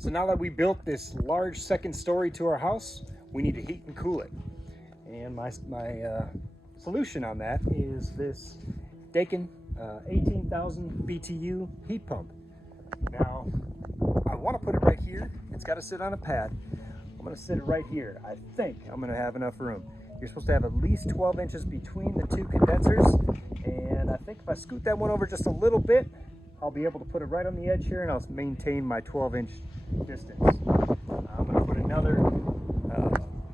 So now that we built this large second story to our house, we need to heat and cool it. And my solution on that is this Daiken 18,000 BTU heat pump. Now, I want to put it right here. It's got to sit on a pad. I'm going to sit it right here. I think I'm going to have enough room. You're supposed to have at least 12 inches between the two condensers. And I think if I scoot that one over just a little bit, I'll be able to put it right on the edge here and I'll maintain my 12-inch distance. I'm going to put another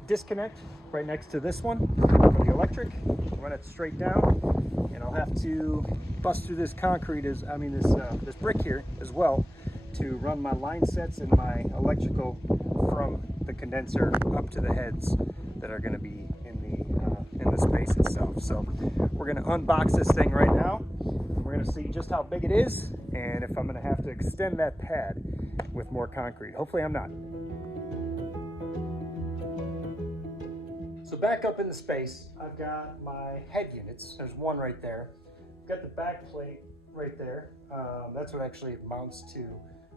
disconnect right next to this one for the electric, run it straight down, and I'll have to bust through this concrete, this brick here as well, to run my line sets and my electrical from the condenser up to the heads that are going to be in the space itself. So we're going to unbox this thing right now. We're going to see just how big it is and if I'm going to have to extend that pad with more concrete. Hopefully I'm not. So back up in the space, I've got my head units. There's one right there. I've got the back plate right there. That's what actually it mounts to.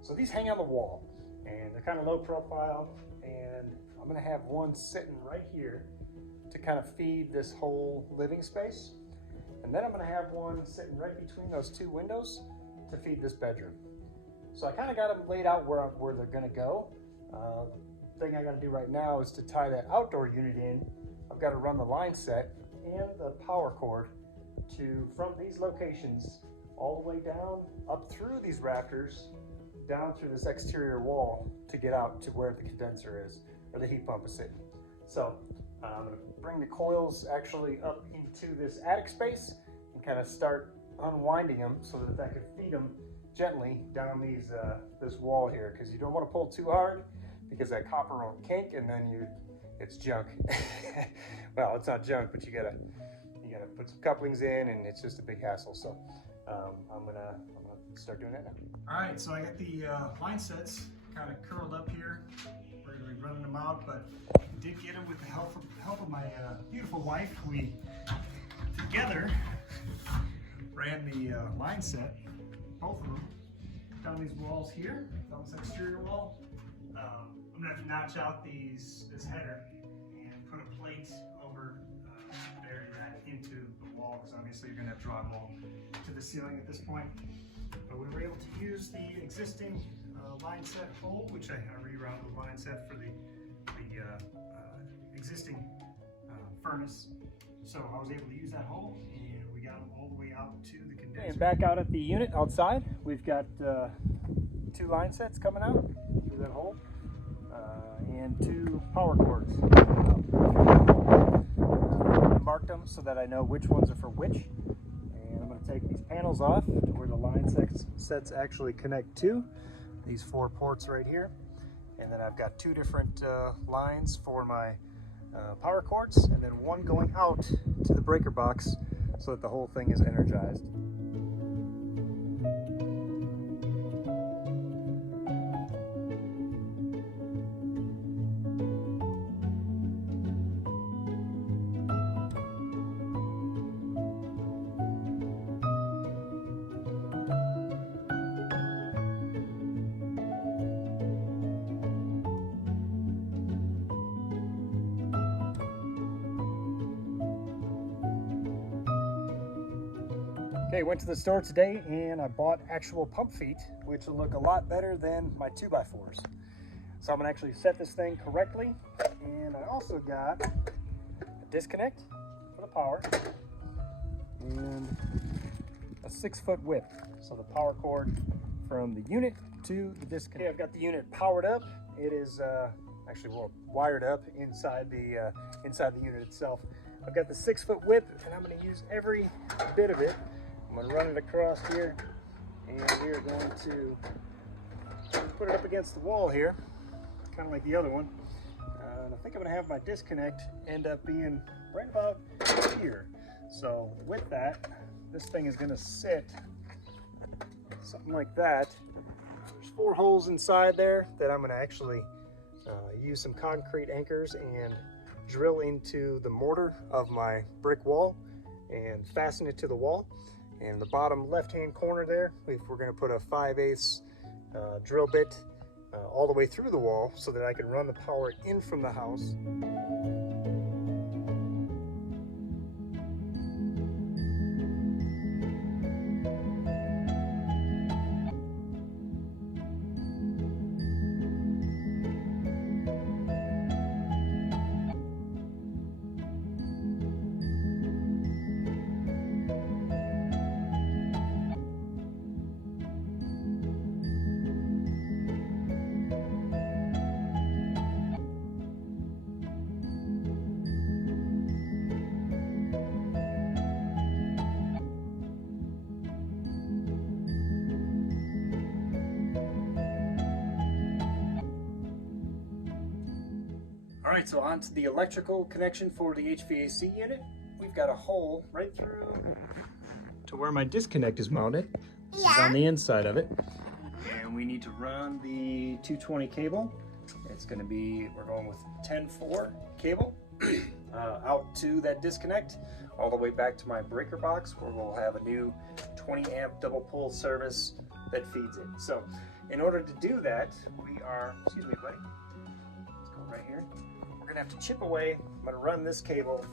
So these hang on the wall and they're kind of low profile, and I'm going to have one sitting right here to kind of feed this whole living space. And then I'm going to have one sitting right between those two windows to feed this bedroom. So I kind of got them laid out where they're going to go. The thing I got to do right now is to tie that outdoor unit in. I've got to run the line set and the power cord from these locations all the way down, up through these rafters, down through this exterior wall to get out to where the condenser is, or the heat pump is sitting. So I'm going to bring the coils actually up into this attic space and kind of start unwinding them so that I can feed them gently down this wall here, because you don't want to pull too hard because that copper will kink and then it's junk. Well, it's not junk, but you gotta put some couplings in, and it's just a big hassle. So I'm gonna start doing that now. All right, so I got the line sets kind of curled up here. We're gonna be running them out, but I did get them with the help of my beautiful wife. We together ran the line set, both of them, down these walls here, down this exterior wall. I'm gonna have to notch out this header and put a plate over burying that into the wall, because obviously you're gonna have to draw them all to the ceiling at this point. But we were able to use the existing line set hole, which I rerouted the line set for the existing furnace. So I was able to use that hole, and we got them all the way out to the condenser. And back out at the unit outside, we've got two line sets coming out through that hole, and two power cords. I marked them so that I know which ones are for which. And I'm going to take these panels off to where the line sets actually connect to these 4 ports right here. And then I've got 2 different lines for my power cords, and then one going out to the breaker box so that the whole thing is energized. Okay, went to the store today and I bought actual pump feet, which will look a lot better than my 2x4s. So I'm gonna actually set this thing correctly. And I also got a disconnect for the power and a 6-foot width. So the power cord from the unit to the disconnect. Okay, I've got the unit powered up. It is wired up inside the unit itself. I've got the 6-foot width, and I'm going to use every bit of it. I'm going to run it across here, and we are going to put it up against the wall here, kind of like the other one. And I think I'm going to have my disconnect end up being right about here. So with that, this thing is going to sit something like that. There's 4 holes inside there that I'm going to actually use some concrete anchors and drill into the mortar of my brick wall and fasten it to the wall. And the bottom left hand corner there, we're going to put a 5/8 drill bit all the way through the wall so that I can run the power in from the house. All right, so onto the electrical connection for the HVAC unit. We've got a hole right through to where my disconnect is mounted. This is on the inside of it. And we need to run the 220 cable. It's gonna be, we're going with 10-4 cable out to that disconnect, all the way back to my breaker box where we'll have a new 20 amp double pole service that feeds it. So in order to do that, we are, excuse me buddy, let's go right here. We're gonna have to chip away. I'm gonna run this cable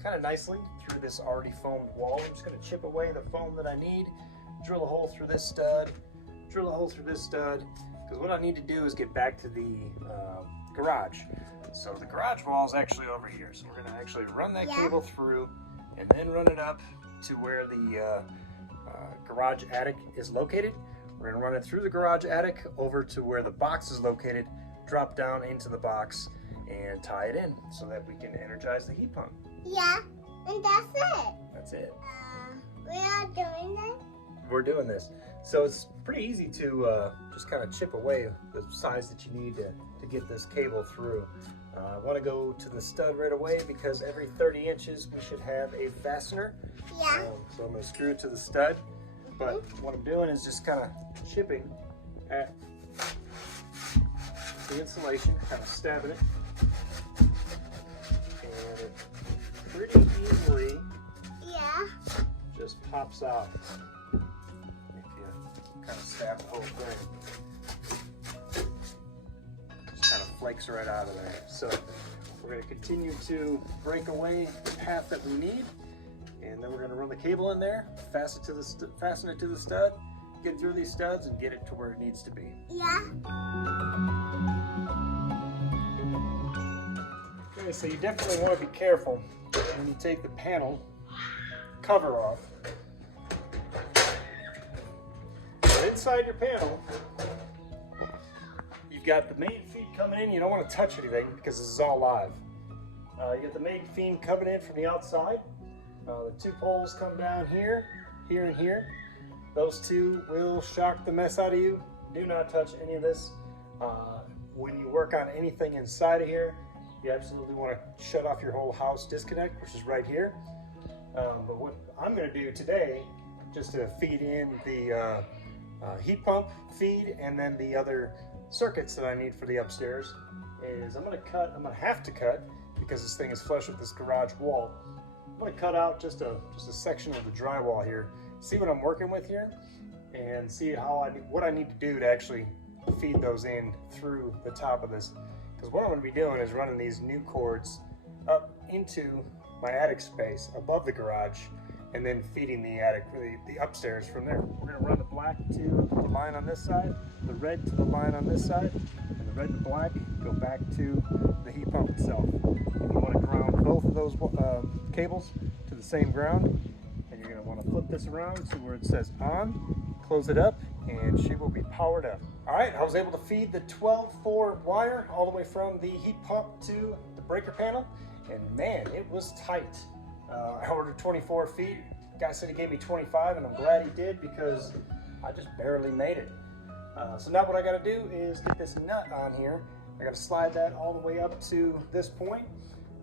kind of nicely through this already foamed wall. I'm just gonna chip away the foam that I need, drill a hole through this stud, drill a hole through this stud, because what I need to do is get back to the garage. So the garage wall is actually over here. So we're gonna actually run that cable through and then run it up to where the garage attic is located. We're gonna run it through the garage attic over to where the box is located, drop down into the box, and tie it in so that we can energize the heat pump. Yeah, and that's it. That's it. We are doing this? We're doing this. So it's pretty easy to just kind of chip away the size that you need to get this cable through. I want to go to the stud right away because every 30 inches we should have a fastener. Yeah. So I'm going to screw it to the stud. But what I'm doing is just kind of chipping at the insulation, kind of stabbing it. And it pretty easily just pops out if you kind of stab the whole thing. Just kind of flakes right out of there. So we're going to continue to break away the path that we need, and then we're going to run the cable in there, fasten it to the stud, get through these studs, and get it to where it needs to be. Yeah. Okay, so you definitely want to be careful when you take the panel cover off. But inside your panel, you've got the main feed coming in. You don't want to touch anything because this is all live. You got the main feed coming in from the outside. The two poles come down here, here, and here. Those two will shock the mess out of you. Do not touch any of this. When you work on anything inside of here, you absolutely want to shut off your whole house disconnect, which is right here. But what I'm going to do today, just to feed in the heat pump feed and then the other circuits that I need for the upstairs, is I'm going to have to cut, because this thing is flush with this garage wall. I'm going to cut out just a section of the drywall here, see what I'm working with here, and see what I need to do to actually feed those in through the top of this. Because what I'm going to be doing is running these new cords up into my attic space above the garage, and then feeding the attic, the upstairs from there. We're going to run the black to the line on this side, the red to the line on this side, and the red and black go back to the heat pump itself. And you want to ground both of those cables to the same ground, and you're going to want to flip this around to where it says on, close it up, and she will be powered up. All right, I was able to feed the 12-4 wire all the way from the heat pump to the breaker panel, and man, it was tight. I ordered 24 feet. Guy said he gave me 25, and I'm glad he did because I just barely made it. So now what I got to do is get this nut on here. I got to slide that all the way up to this point,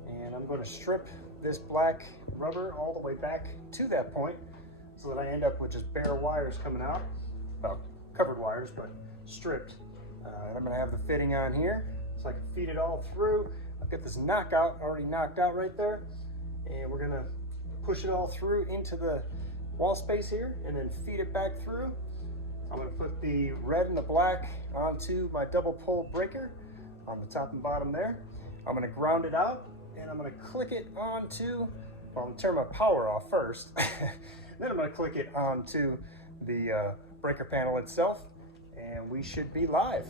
and I'm going to strip this black rubber all the way back to that point so that I end up with just bare wires coming out. Well, covered wires, but stripped. And I'm going to have the fitting on here so I can feed it all through. I've got this already knocked out right there, and we're going to push it all through into the wall space here and then feed it back through. I'm going to put the red and the black onto my double pole breaker on the top and bottom there. I'm going to ground it out, and I'm going to click it onto, well, I'm going to turn my power off first. Then I'm going to click it onto the breaker panel itself, and we should be live.